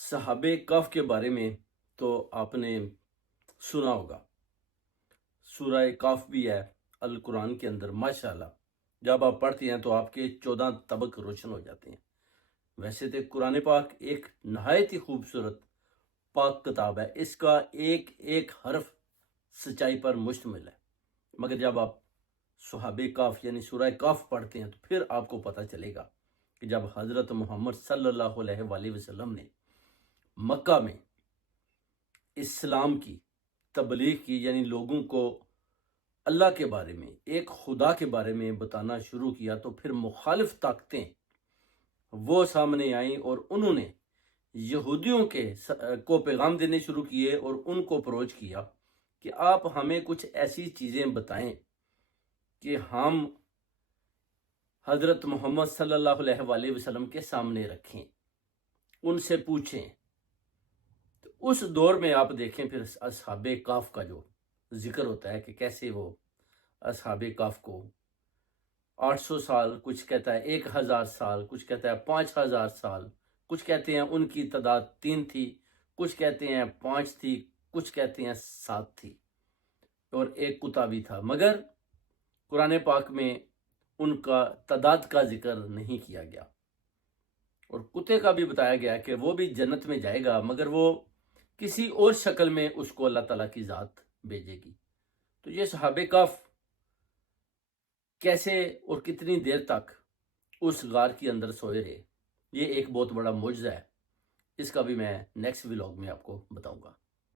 صحابہ کہف کے بارے میں تو آپ نے سنا ہوگا۔ سورہ کہف بھی ہے القرآن کے اندر، ماشاءاللہ جب آپ پڑھتے ہیں تو آپ کے 14 طبق روشن ہو جاتے ہیں۔ ویسے تو قرآن پاک ایک نہایت ہی خوبصورت پاک کتاب ہے، اس کا ایک ایک حرف سچائی پر مشتمل ہے، مگر جب آپ صحابہ کہف یعنی سورہ کہف پڑھتے ہیں تو پھر آپ کو پتہ چلے گا کہ جب حضرت محمد صلی اللہ علیہ وآلہ وسلم نے مکہ میں اسلام کی تبلیغ کی، یعنی لوگوں کو اللہ کے بارے میں، ایک خدا کے بارے میں بتانا شروع کیا، تو پھر مخالف طاقتیں وہ سامنے آئیں اور انہوں نے یہودیوں کو پیغام دینے شروع کیے اور ان کو اپروچ کیا کہ آپ ہمیں کچھ ایسی چیزیں بتائیں کہ ہم حضرت محمد صلی اللہ علیہ وآلہ وسلم کے سامنے رکھیں، ان سے پوچھیں۔ تو اس دور میں آپ دیکھیں پھر اصحاب کہف کا جو ذکر ہوتا ہے کہ کیسے وہ اصحاب کہف کو 800 سال، کچھ کہتا ہے 1000 سال، کچھ کہتا ہے 5000 سال، کچھ کہتے ہیں ان کی تعداد 3 تھی، کچھ کہتے ہیں 5 تھی، کچھ کہتے ہیں 7 تھی، اور ایک کتا بھی تھا، مگر قرآن پاک میں ان کا تعداد کا ذکر نہیں کیا گیا۔ اور کتے کا بھی بتایا گیا کہ وہ بھی جنت میں جائے گا، مگر وہ کسی اور شکل میں اس کو اللہ تعالیٰ کی ذات بھیجے گی۔ تو یہ صحابہ کہف کیسے اور کتنی دیر تک اس غار کے اندر سوئے رہے، یہ ایک بہت بڑا معجزہ ہے، اس کا بھی میں نیکسٹ ولاگ میں آپ کو بتاؤں گا۔